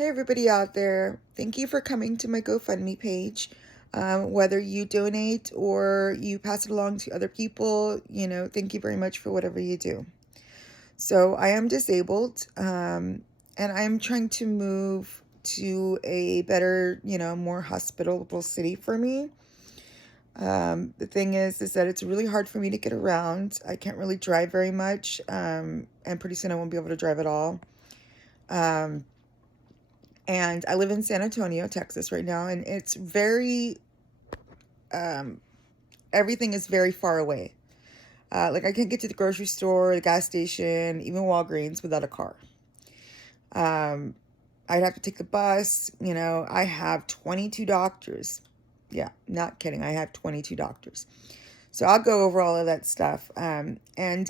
Hey, everybody out there. Thank you for coming to my GoFundMe page. Whether you donate or you pass it along to other people, thank you very much for whatever you do. So, I am disabled, and I'm trying to move to a better, more hospitable city for me. The thing is that it's really hard for me to get around. I can't really drive very much, and pretty soon I won't be able to drive at all. Um, and I live in San Antonio, Texas right now, and it's um, everything is very far away. Like I can't get to the grocery store, the gas station, even Walgreens without a car. Um, I'd have to take the bus. I have 22 doctors. Yeah, not kidding. I have 22 doctors. So I'll go over all of that stuff. And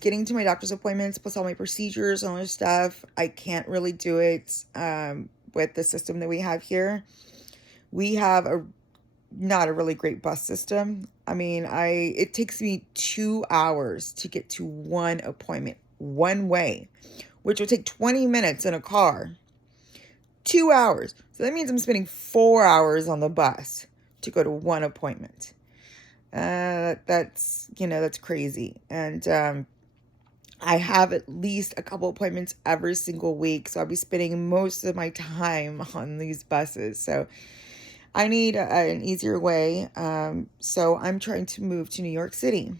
getting to my doctor's appointments, plus all my procedures and all this stuff, I can't really do it with the system that we have here. We have not a really great bus system. I mean, it takes me 2 hours to get to one appointment one way, which would take 20 minutes in a car. 2 hours. So that means I'm spending 4 hours on the bus to go to one appointment. That's crazy. And I have at least a couple appointments every single week, so I'll be spending most of my time on these buses. So I need an easier way. So I'm trying to move to New York City.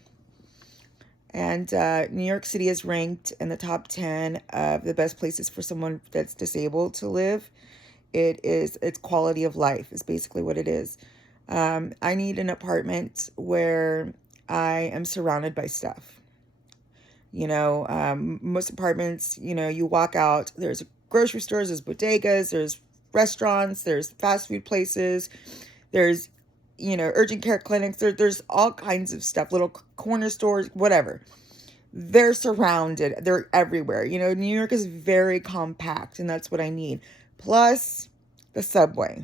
And New York City is ranked in the top 10 of the best places for someone that's disabled to live. It's quality of life is basically what it is. I need an apartment where I am surrounded by stuff. Most apartments, you walk out, there's grocery stores, there's bodegas, there's restaurants, there's fast food places, there's, urgent care clinics, there's all kinds of stuff, little corner stores, whatever. They're surrounded, they're everywhere. New York is very compact, and that's what I need. Plus, the subway.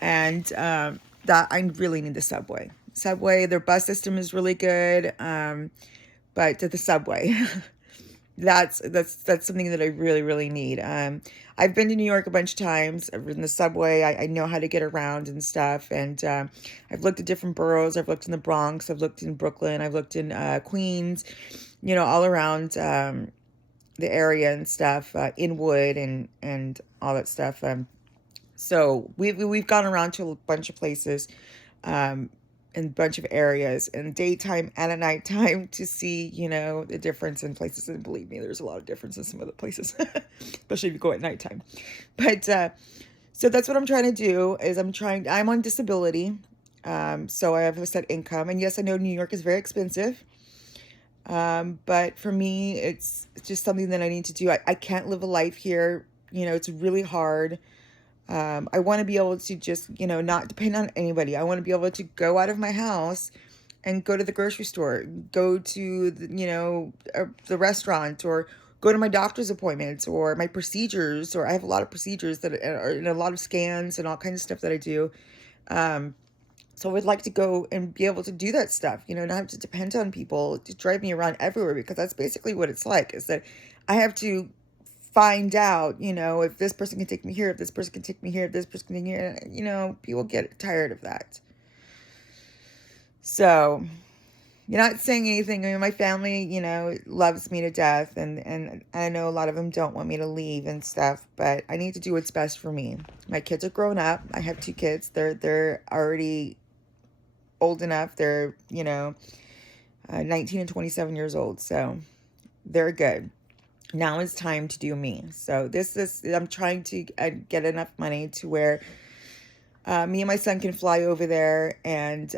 And that I really need the subway. Their bus system is really good. But to the subway, that's something that I really, really need. I've been to New York a bunch of times. I've ridden the subway. I know how to get around and stuff. And I've looked at different boroughs. I've looked in the Bronx. I've looked in Brooklyn. I've looked in Queens. All around the area and stuff. Inwood and all that stuff. So we've gone around to a bunch of places. In a bunch of areas in daytime and at nighttime to see, the difference in places. And believe me, there's a lot of difference in some of the places, especially if you go at nighttime. But so that's what I'm trying to do is I'm on disability. So I have a set income. And yes, I know New York is very expensive. But for me, it's just something that I need to do. I can't live a life here. It's really hard. I want to be able to just, not depend on anybody. I want to be able to go out of my house and go to the grocery store, go to, the restaurant, or go to my doctor's appointments or my procedures. Or I have a lot of procedures that are a lot of scans and all kinds of stuff that I do. So I would like to go and be able to do that stuff, not have to depend on people to drive me around everywhere, because that's basically what it's like, is that I have to find out, if this person can take me here, if this person can take me here, if this person can take me here, people get tired of that. So you're not saying anything. I mean, my family, loves me to death, and I know a lot of them don't want me to leave and stuff, but I need to do what's best for me. My kids are grown up. I have 2 kids. They're already old enough. They're, 19 and 27 years old, so they're good. Now it's time to do me. So I'm trying to get enough money to where me and my son can fly over there and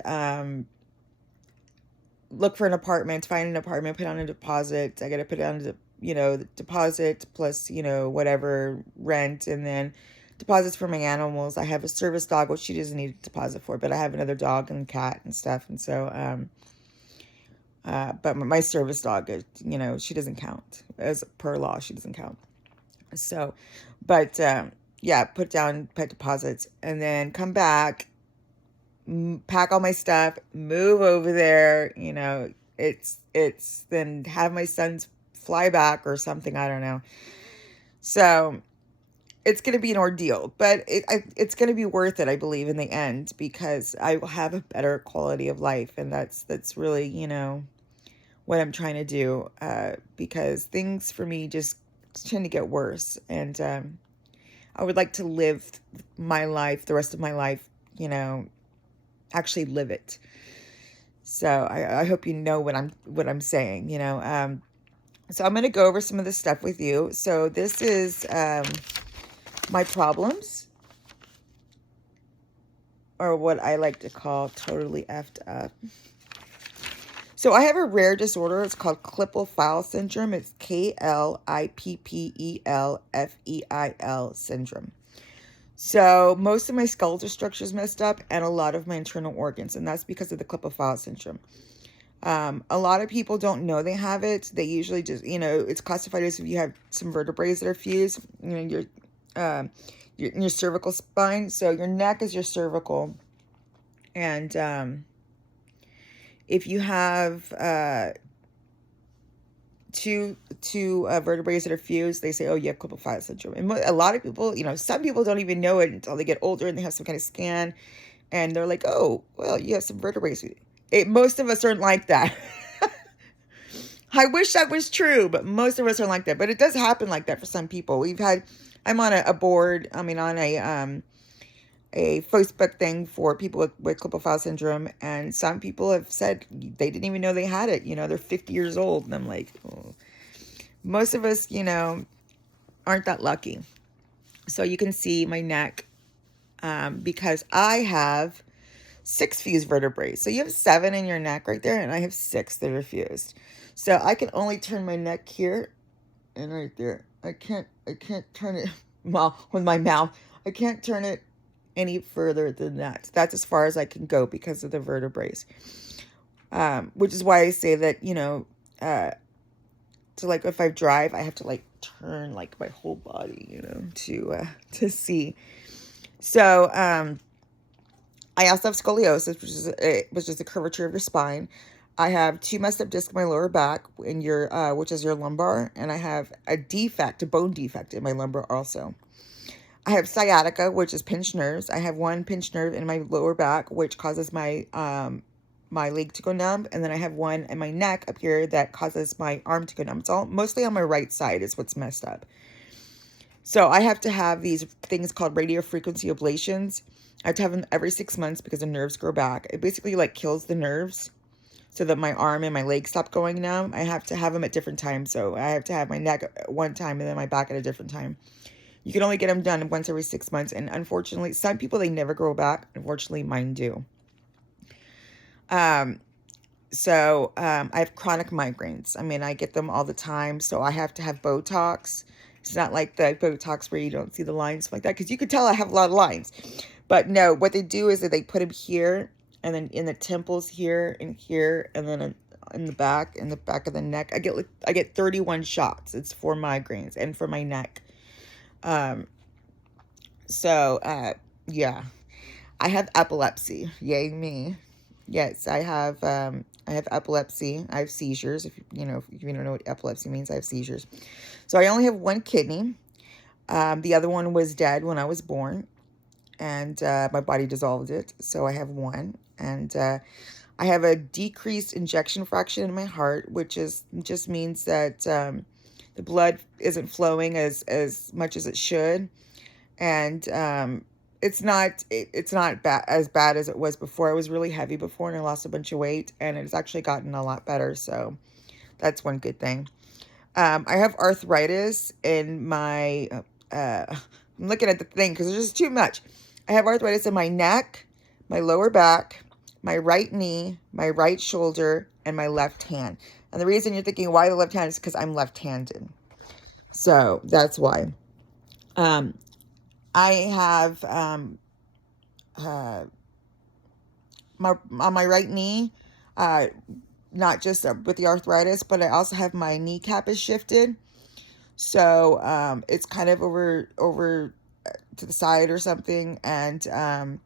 look for an apartment, find an apartment, put on a deposit. I got to put on the deposit plus, whatever rent, and then deposits for my animals. I have a service dog, which she doesn't need a deposit for, but I have another dog and cat and stuff. And so, but my service dog, she doesn't count. As per law, she doesn't count. So, but yeah, put down pet deposits and then come back, pack all my stuff, move over there. It's then have my sons fly back or something. I don't know. So it's going to be an ordeal, but it's going to be worth it, I believe, in the end, because I will have a better quality of life. And that's really, what I'm trying to do, because things for me just tend to get worse. And I would like to live my life, the rest of my life, actually live it. So I hope you know what I'm saying. So I'm going to go over some of this stuff with you. So this is my problems, or what I like to call totally effed up. So I have a rare disorder. It's called Klippel-Feil syndrome. It's Klippel-Feil syndrome. So most of my skeletal structure is messed up, and a lot of my internal organs, and that's because of the Klippel-Feil syndrome. A lot of people don't know they have it. They usually just, it's classified as if you have some vertebrae that are fused, your cervical spine. So your neck is your cervical, and if you have two vertebrae that are fused, they say, oh, you have Klippel-Feil syndrome. And a lot of people, some people don't even know it until they get older and they have some kind of scan, and they're like, oh, well, you have some vertebrae. Most of us aren't like that. I wish that was true, but most of us aren't like that. But it does happen like that for some people. I'm on a board, on a Facebook thing for people with Klippel-Feil syndrome, and some people have said they didn't even know they had it. They're 50 years old, and I'm like, oh. Most of us, aren't that lucky. So you can see my neck, because I have 6 fused vertebrae. So you have 7 in your neck right there, and I have 6 that are fused. So I can only turn my neck here and right there. I can't turn it, well, with my mouth. I can't turn it any further than that. That's as far as I can go because of the vertebrae. Which is why I say that, to like, if I drive, I have to like turn like my whole body, to see. So, I also have scoliosis, which is the curvature of your spine. I have 2 messed up discs in my lower back, which is your lumbar, and I have a bone defect in my lumbar also. I have sciatica, which is pinched nerves. I have 1 pinched nerve in my lower back, which causes my leg to go numb, and then I have 1 in my neck up here that causes my arm to go numb. It's all mostly on my right side is what's messed up. So I have to have these things called radiofrequency ablations. I have to have them every 6 months because the nerves grow back. It basically like kills the nerves so that my arm and my leg stop going numb. I have to have them at different times. So I have to have my neck at one time and then my back at a different time. You can only get them done once every 6 months. And unfortunately, some people, they never grow back. Unfortunately, mine do. I have chronic migraines. I get them all the time. So I have to have Botox. It's not like the Botox where you don't see the lines like that. Because you could tell I have a lot of lines. But no, what they do is that they put them here, and then in the temples here, and then in the back of the neck. I get 31 shots. It's for migraines and for my neck. Yeah, I have epilepsy. Yay me. Yes, I have epilepsy. I have seizures. If you don't know what epilepsy means, I have seizures. So I only have 1 kidney. The other one was dead when I was born, and my body dissolved it. So I have 1, and I have a decreased ejection fraction in my heart, which just means that the blood isn't flowing as much as it should, and it's not as bad as it was before. I was really heavy before, and I lost a bunch of weight, and it's actually gotten a lot better. So that's one good thing. I have arthritis in my. I'm looking at the thing because there's just too much. I have arthritis in my neck, my lower back, my right knee, my right shoulder, and my left hand. And the reason you're thinking why the left hand is because I'm left-handed. So that's why. I have on my right knee, not just with the arthritis, but I also have my kneecap is shifted. So it's kind of over to the side or something, and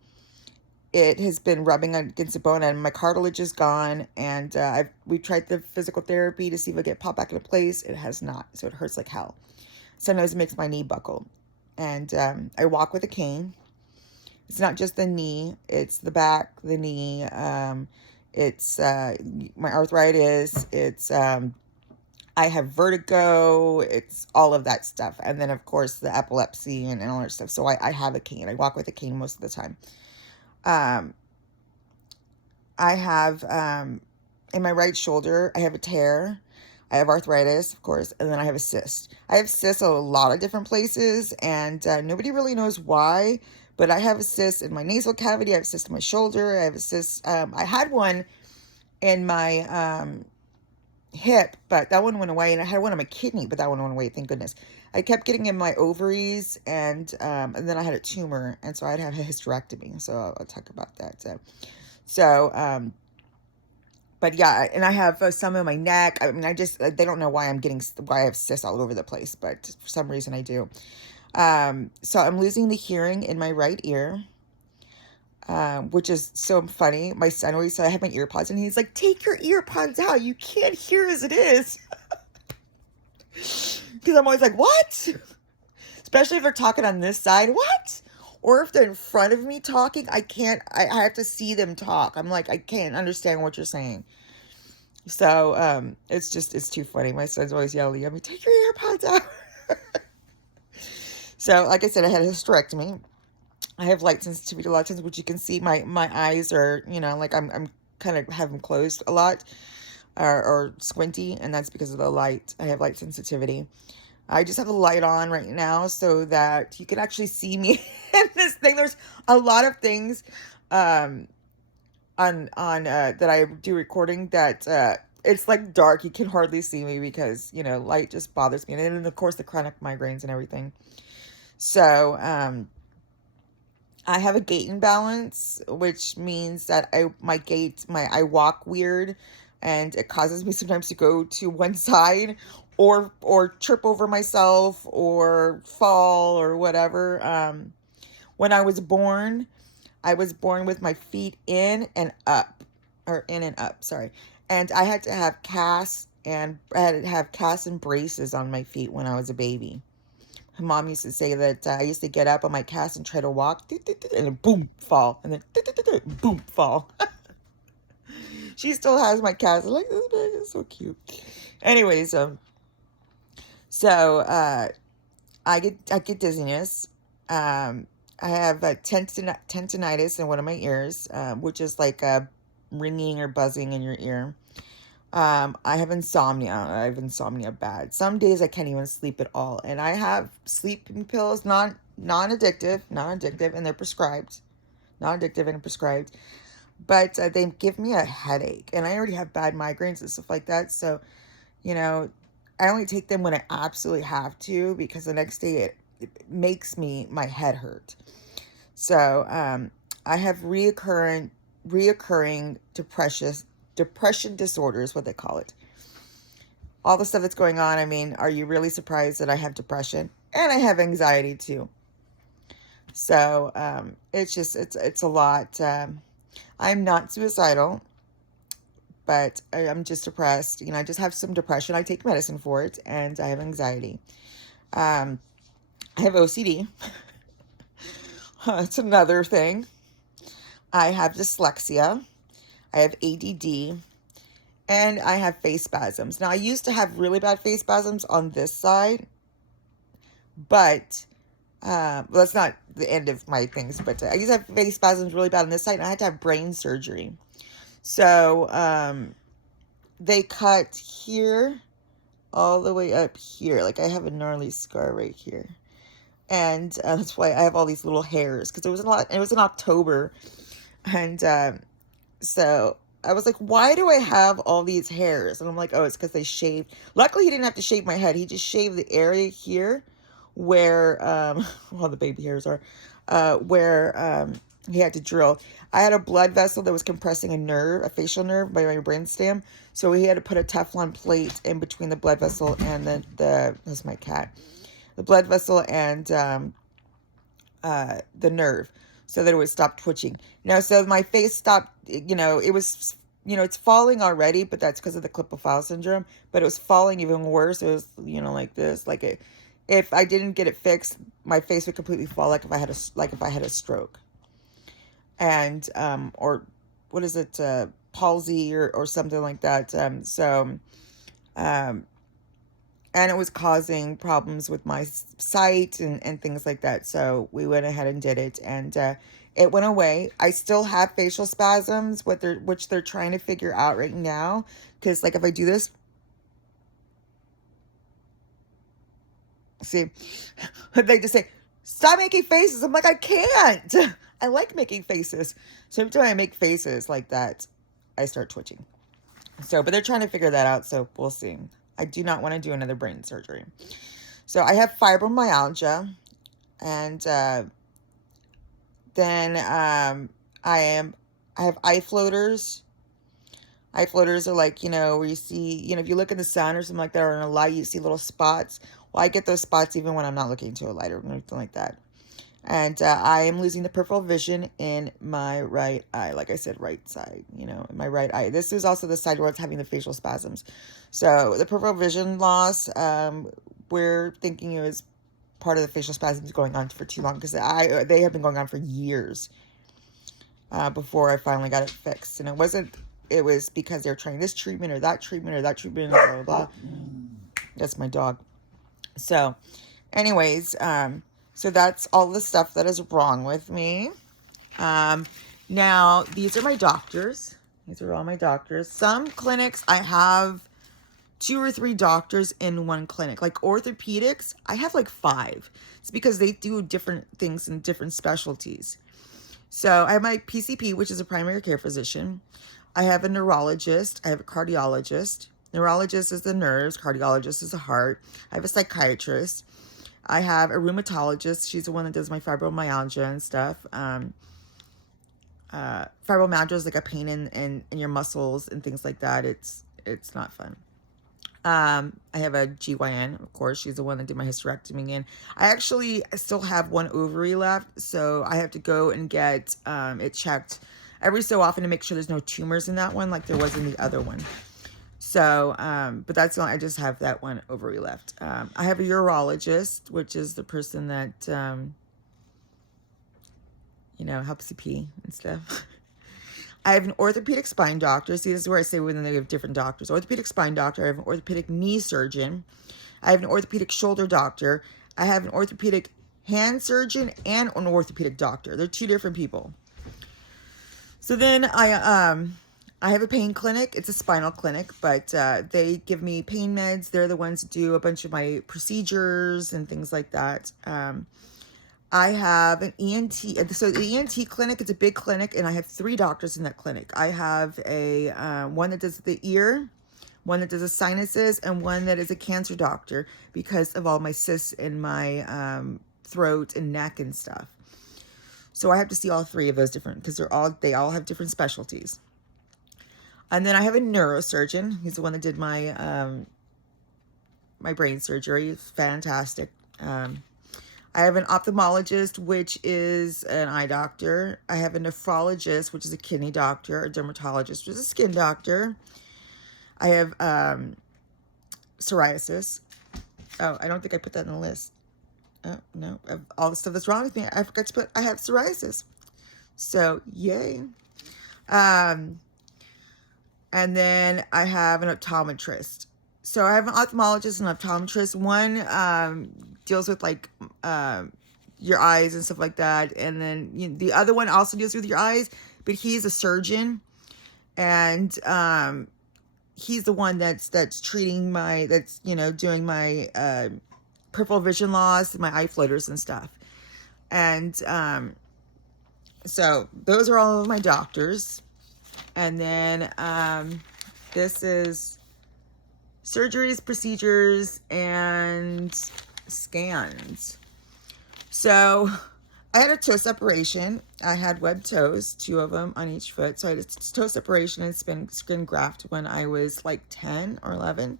it has been rubbing against the bone, and my cartilage is gone, and we tried the physical therapy to see if it get popped back into place. It has not, so it hurts like hell. Sometimes it makes my knee buckle. And I walk with a cane. It's not just the knee, it's the back, the knee. It's my arthritis. It's I have vertigo. It's all of that stuff. And then, of course, the epilepsy and all that stuff. So I have a cane. I walk with a cane most of the time. Um, I have, in my right shoulder, I have a tear. I have arthritis, of course, and then I have a cyst. I have cysts a lot of different places, and nobody really knows why, but I have a cyst in my nasal cavity. I have a cyst in my shoulder. I have a cyst. I had one in my hip, but that one went away, and I had one in my kidney, but that one went away, thank goodness. I kept getting in my ovaries, and then I had a tumor, and so I'd have a hysterectomy, so I'll talk about that. But yeah, and I have some in my neck. I mean, they don't know why why I have cysts all over the place, but for some reason I do. So I'm losing the hearing in my right ear. Which is so funny. My son always said I have my ear pods, and he's like, take your ear pods out. You can't hear as it is. Because I'm always like, what? Especially if they're talking on this side. What? Or if they're in front of me talking, I have to see them talk. I'm like, I can't understand what you're saying. So, it's too funny. My son's always yelling at me, take your ear pods out. So, like I said, I had a hysterectomy. I have light sensitivity a lot of times, which you can see my eyes are, like I'm kind of have them closed a lot or squinty, and that's because of the light. I have light sensitivity. I just have the light on right now so that you can actually see me in this thing. There's a lot of things on that I do recording that it's like dark. You can hardly see me because, light just bothers me. And then, of course, the chronic migraines and everything. So, I have a gait imbalance, which means that I walk weird, and it causes me sometimes to go to one side or trip over myself or fall or whatever. When I was born with my feet in and up, sorry. And I had to have casts and braces on my feet when I was a baby. My mom used to say that I used to get up on my cast and try to walk, and then boom, fall, and then boom, fall. She still has my cast. I'm like, this bag is so cute. Anyways, I get dizziness. I have tendinitis in one of my ears, which is like a ringing or buzzing in your ear. I have insomnia. I have insomnia bad. Some days I can't even sleep at all. And I have sleeping pills, non-addictive, and they're prescribed. Non-addictive and prescribed. But they give me a headache. And I already have bad migraines and stuff like that. So, I only take them when I absolutely have to, because the next day it makes my head hurt. So, I have reoccurring depression disorder is what they call it. All the stuff that's going on. I mean, are you really surprised that I have depression? And I have anxiety too. So, it's a lot. I'm not suicidal, but I'm just depressed. I just have some depression. I take medicine for it, and I have anxiety. I have OCD. It's another thing. I have dyslexia. I have ADD, and I have face spasms. Now, I used to have really bad face spasms on this side, but that's not the end of my things. But I used to have face spasms really bad on this side, and I had to have brain surgery. So they cut here all the way up here. Like, I have a gnarly scar right here. And that's why I have all these little hairs, because it was in October. And so I was like, why do I have all these hairs? And I'm like, oh, it's because they shaved. Luckily, he didn't have to shave my head. He just shaved the area here where, well, the baby hairs are, where he had to drill. I had a blood vessel that was compressing a facial nerve by my brainstem. So he had to put a Teflon plate in between the blood vessel and that's my cat, the blood vessel and the nerve, so that it would stop twitching. So my face stopped, it was, it's falling already, but that's because of the Klippel-Feil syndrome, but it was falling even worse. It was, like this, like if I didn't get it fixed, my face would completely fall like if I had a stroke. And or what is it, palsy or something like that. Um and it was causing problems with my sight and things like that. So we went ahead and did it, and it went away. I still have facial spasms, which they're trying to figure out right now. Because like if I do this, see, they just say, "Stop making faces." I'm like, I can't. I like making faces. So every time I make faces like that, I start twitching. So, but they're trying to figure that out. So we'll see. I do not want to do another brain surgery. So I have fibromyalgia, and then I have eye floaters. Eye floaters are like, where you see, if you look in the sun or something like that, or in a light, you see little spots. Well, I get those spots even when I'm not looking into a light or anything like that. And I am losing the peripheral vision in my right eye. Like I said, right side, in my right eye. This is also the side where it's having the facial spasms. So the peripheral vision loss, we're thinking it was part of the facial spasms going on for too long, because they have been going on for years before I finally got it fixed. And it was because they're trying this treatment or that treatment or that treatment, blah, blah, blah. That's my dog. So anyways, so that's all the stuff that is wrong with me. Now, these are my doctors. These are all my doctors. Some clinics, I have 2 or 3 doctors in one clinic. Like orthopedics, I have like 5. It's because they do different things in different specialties. So I have my PCP, which is a primary care physician. I have a neurologist. I have a cardiologist. Neurologist is the nerves. Cardiologist is the heart. I have a psychiatrist. I have a rheumatologist. She's the one that does my fibromyalgia and stuff. Fibromyalgia is like a pain in your muscles and things like that. It's not fun. I have a GYN, of course. She's the one that did my hysterectomy in. I actually still have 1 ovary left, so I have to go and get it checked every so often to make sure there's no tumors in that one like there was in the other one. So, but that's not, I just have that 1 ovary left. I have a urologist, which is the person that, helps you pee and stuff. I have an orthopedic spine doctor. See, this is where I say when they have different doctors. Orthopedic spine doctor. I have an orthopedic knee surgeon. I have an orthopedic shoulder doctor. I have an orthopedic hand surgeon and an orthopedic doctor. They're 2 different people. So then I have a pain clinic. It's a spinal clinic, but they give me pain meds. They're the ones who do a bunch of my procedures and things like that. I have an ENT. So the ENT clinic, it's a big clinic, and I have 3 doctors in that clinic. I have a one that does the ear, one that does the sinuses, and one that is a cancer doctor because of all my cysts in my throat and neck and stuff. So I have to see all 3 of those different, because they all have different specialties. And then I have a neurosurgeon. He's the one that did my my brain surgery. It's fantastic. I have an ophthalmologist, which is an eye doctor. I have a nephrologist, which is a kidney doctor. A dermatologist, which is a skin doctor. I have psoriasis. Oh, I don't think I put that in the list. Oh, no. All the stuff that's wrong with me, I forgot to put, I have psoriasis. So, yay. And then I have an optometrist. So I have an ophthalmologist and an optometrist. One deals with like your eyes and stuff like that. And then the other one also deals with your eyes, but he's a surgeon. And he's the one that's treating doing my peripheral vision loss and my eye floaters and stuff. And so those are all of my doctors. And then this is surgeries, procedures, and scans. So I had a toe separation. I had webbed toes, 2 of them on each foot. So I had a toe separation and skin graft when I was like 10 or 11.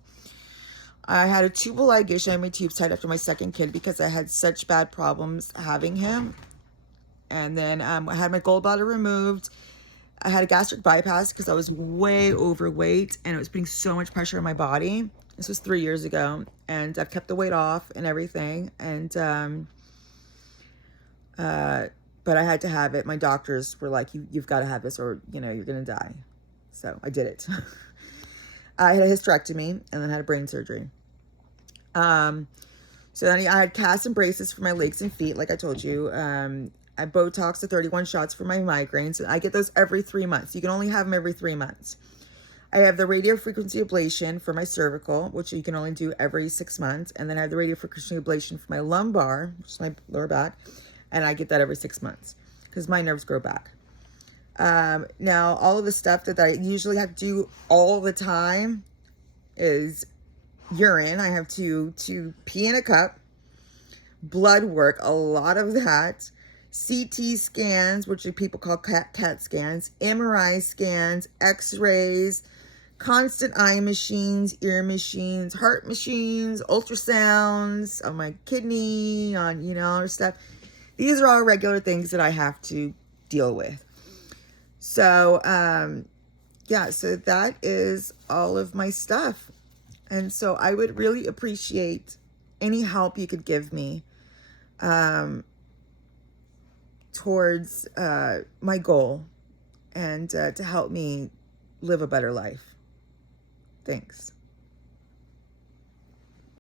I had a tubal ligation. I had my tubes tied after my second kid because I had such bad problems having him. And then I had my gallbladder removed. I had a gastric bypass because I was way overweight and it was putting so much pressure on my body. This was 3 years ago, and I've kept the weight off and everything. And but I had to have it. My doctors were like, you've got to have this, or you're gonna die. So I did it. I had a hysterectomy and then had a brain surgery. So then I had casts and braces for my legs and feet, like I told you. I Botox the 31 shots for my migraines, and I get those every 3 months. You can only have them every 3 months. I have the radio frequency ablation for my cervical, which you can only do every 6 months. And then I have the radio frequency ablation for my lumbar, which is my lower back. And I get that every 6 months because my nerves grow back. Now, all of the stuff that I usually have to do all the time is urine. I have to pee in a cup, blood work, a lot of that, CT scans, which people call CAT scans, MRI scans, x-rays, constant eye machines, ear machines, heart machines, ultrasounds on my kidney, on, all this stuff. These are all regular things that I have to deal with. So, yeah, so that is all of my stuff. And so I would really appreciate any help you could give me towards my goal and to help me live a better life. Thanks.